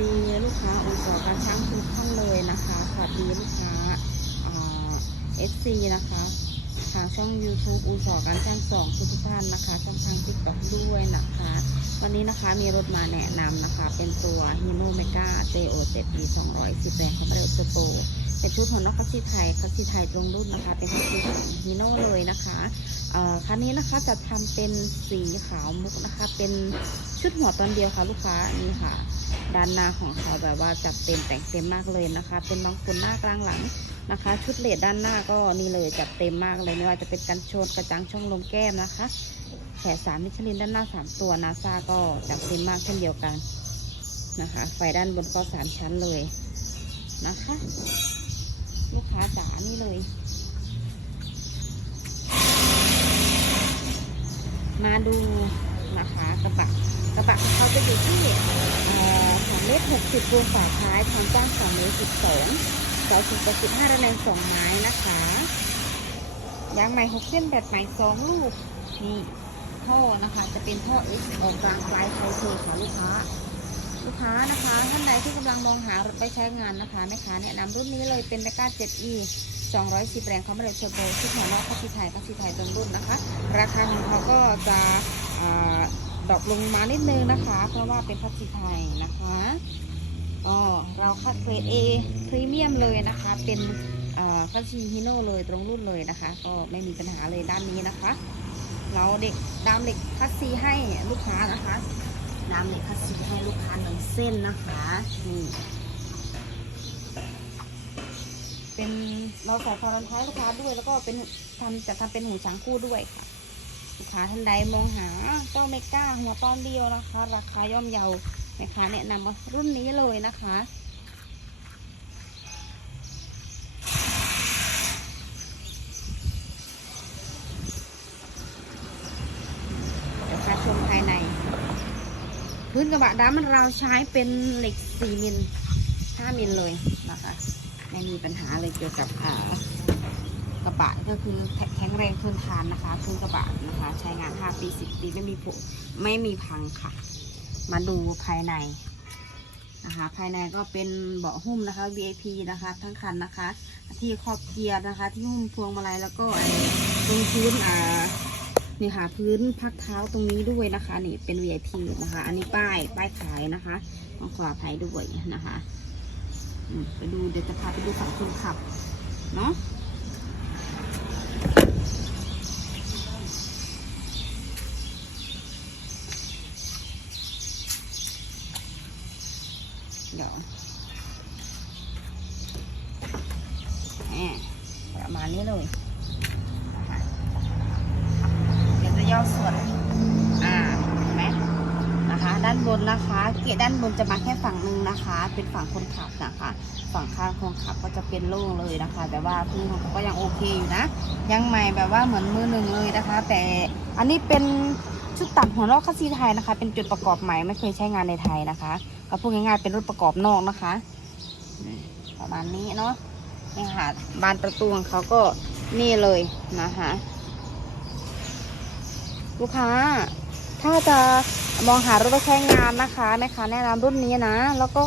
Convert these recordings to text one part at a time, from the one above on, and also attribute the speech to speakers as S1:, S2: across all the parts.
S1: ดีลูกค้าอุตสาหการช่างทุกท่านเลยนะคะสวัสดีลูกค้าเอฟซีนะคะทางช่อง YouTube อุตสาหการช่างสองทุกท่านนะคะ ช่องทางติ๊กต็อกด้วยนะคะ วันนี้นะคะมีรถมาแนะนำนะคะ เป็นตัว Hino Mega JO 7 E 210แรงความเร็วเทอร์โบเป็นชุดของนกคัสซีไทยคัสซีไทยตรงรุ่นนะคะ เป็นคัสซีของ Hino เลยนะคะคันนี้นะคะจะทำเป็นสีขาวมุกนะคะ เป็นชุดหัวตอนเดียวค่ะลูกค้านี่ค่ะ ด้านหน้าของเขาแบบว่าจัดเต็มแต่งเต็มมากเลยนะคะ เป็นบางคนหน้ากลางหลังนะคะ ชุดเลดด้านหน้าก็นี่เลยจัดเต็มมากเลยไม่ว่าจะเป็นกันชนกระจังช่องลมแก้มนะคะแขนสามมิชลินด้านหน้าสามตัวนาซาก็จัดเต็มมากเช่นเดียวกันนะคะ ไฟด้านบนก็สามชั้นเลยนะคะ ลูกค้าจ๋านี่เลยมาดูนะคะกระบะกระบะของเขาจะอยู่ที่ เมตรหกสิบปูนฝาท้ายทางกว้างสองเมตรสิบสองเสาสูงกว่าสิบห้าระแนงสองไม้นะคะยางใหม่หกเส้นแบบใหม่สองลูกนี่ท่อนะคะ จะเป็นท่อ X ออกกลางปลายไทยเทค่ะลูกค้า ลูกค้านะคะท่านใดที่กำลังมองหารถไปใช้งานนะคะแม่ค้าแนะนำรุ่นนี้เลยเป็นเมกา 7e 210 แรงควาไมเร็วเทอร์โบชุดหัวนอกคัสซีไทยคัสซีไทยตรงรุ่นนะคะ ราคาของเขาก็จะอา ดรอปลงมานิดนึงนะคะ เพราะว่าเป็นคัสซีไทยนะคะก็เราคัดเกรด A พรีเมียมเลยนะคะ เป็นคัสซีฮิโน่เลยตรงรุ่นเลยนะคะ ก็ไม่มีปัญหาเลยด้านนี้นะคะ เราเด็กดามเหล็กคัสซีให้ลูกค้านะคะน้ำเหล็กคัสซีให้ลูกค้าหนึ่งเส้นนะคะนี่เป็นเราใส่ฟอรันท้ายลูกค้าด้วย แล้วก็เป็นทำจะทำเป็นหูช้างคู่ด้วยค่ะ ลูกค้าท่านใดมองหาเจ้าเมก้าหัวตอนเดียวนะคะ ราคาย่อมเยาแม่ค้าแนะนำว่ารุ่นนี้เลยนะคะเดี๋ยวพาชมภายใน พื้นกระบะดำเราใช้เป็นเหล็ก 4 มิล 5 มิลเลยนะคะ ไม่มีปัญหาเลยเกี่ยวกับอ่า บะก็คือแข็งแรงทนทานนะคะพื้นกระบะนะคะ ใช้งาน 5 ปี 10 ปีไม่มีผุไม่มีพังค่ะ มาดูภายในนะคะ ภายในก็เป็นเบาะหุ้มนะคะ VIP นะคะ ทั้งคันนะคะ ที่ครอบเกียร์นะคะ ที่หุ้มพวงมาลัยแล้วก็ตรงพื้นอ่านี่ค่ะพื้นพักเท้าตรงนี้ด้วยนะคะ นี่เป็น VIP นะคะ อันนี้ป้ายป้ายขายนะคะต้องขออภัยด้วยนะคะไปดูเดี๋ยวจะพาไปดูฝั่งคนขับเนาะเดี๋ยวแหม ประมาณนี้เลยนะคะเดี๋ยวจะย่อส่วนอ่าเห็นไหมนะคะ ด้านบนนะคะ เกียร์ด้านบนจะมาแค่ฝั่งหนึ่งนะคะ เป็นฝั่งคนขับนะคะ ฝั่งข้างคนขับก็จะเป็นโล่งเลยนะคะ แต่ว่าพื้นของเขาก็ยังโอเคอยู่นะ ยังใหม่แบบว่าเหมือนมือหนึ่งเลยนะคะ แต่อันนี้เป็นชุดตัดหัวลอกคัสซีไทยนะคะ เป็นจุดประกอบใหม่ไม่เคยใช้งานในไทยนะคะก็พูดง่ายๆเป็นรถประกอบนอกนะคะอืมประมาณนี้เนาะ นี่ค่ะ บานประตูของเขาก็นี่เลยนะคะลูกค้า ถ้าจะมองหารถไปใช้งานนะคะแม่ค้าแนะนำรุ่นนี้นะ แล้วก็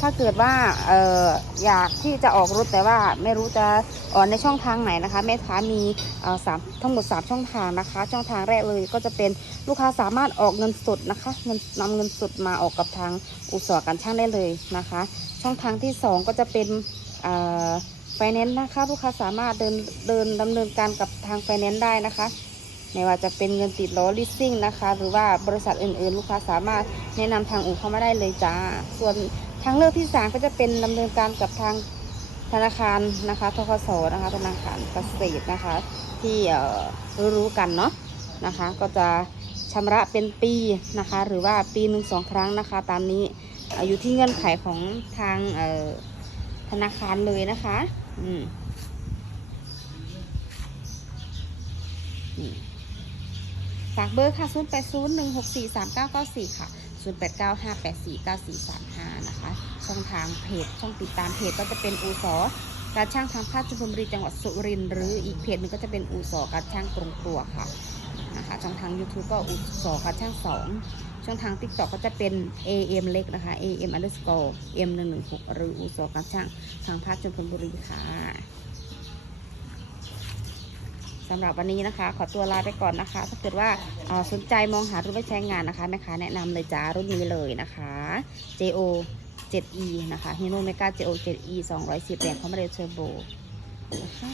S1: ถ้าเกิดว่าเอออยากที่จะออกรถแต่ว่าไม่รู้จะออกในช่องทางไหนนะคะ แม่ค้ามีเอ่อสามทั้งหมด 3 ช่องทางนะคะ ช่องทางแรกเลยก็จะเป็นลูกค้าสามารถออกเงินสดนะคะเงินนำเงินสดมาออกกับทางอุตสาหการช่างได้เลยนะคะ ช่องทางที่ 2 ก็จะเป็น ไฟแนนซ์นะคะลูกค้าสามารถเดินเดินดำเนินการกับทางไฟแนนซ์ได้นะคะไม่ว่าจะเป็นเงินติดล้อ leasing นะคะ หรือว่าบริษัทอื่นๆ ลูกค้าสามารถแนะนำทางอู่เข้ามาได้เลยจ้า ส่วนทางเลือกที่สามก็จะเป็นดำเนินการกับทางธนาคารนะคะทกสนะคะธนาคารเกษตรนะคะ ที่รู้ๆกันเนาะนะคะ ก็จะชำระเป็นปีนะคะ หรือว่าปีหนึ่งสองครั้งนะคะ ตามนี้เอ่ออยู่ที่เงื่อนไขของทางเอ่อ ธนาคารเลยนะคะ อืมนี่ฝากเบอร์ค่ะ 0 8 0 1 6 4 3 9 9 4 ค่ะ 0 8 9 5 8 4 9 4 3 5 นะคะ ช่องทางเพจ ช่องติดตามเพจก็จะเป็นอูสอการช่างทางภาคจุฬาบุรีจังหวัดสุรินทร์หรืออีกเพจหนึงก็จะเป็นอูสอการช่างกรงตัวค่ะ นะคะ ช่องทาง YouTube ก็อูสอการช่างสอง ช่องทาง TikTok ก็จะเป็น AM เล็กนะคะ AM underscore M 1 1 6หรืออูสอกับช่างทางภาคชลบุรีค่ะสำหรับวันนี้นะคะ ขอตัวลาไปก่อนนะคะ ถ้าเกิดว่าออสนใจมองหารถไปใช้งานนะคะแม่ค้าแนะนำเลยจ้ารุ่นนี้เลยนะคะ JO 7E นะคะ Hino Mega JO 7E 210แรงคอมเมเรเทอร์โบนะคะ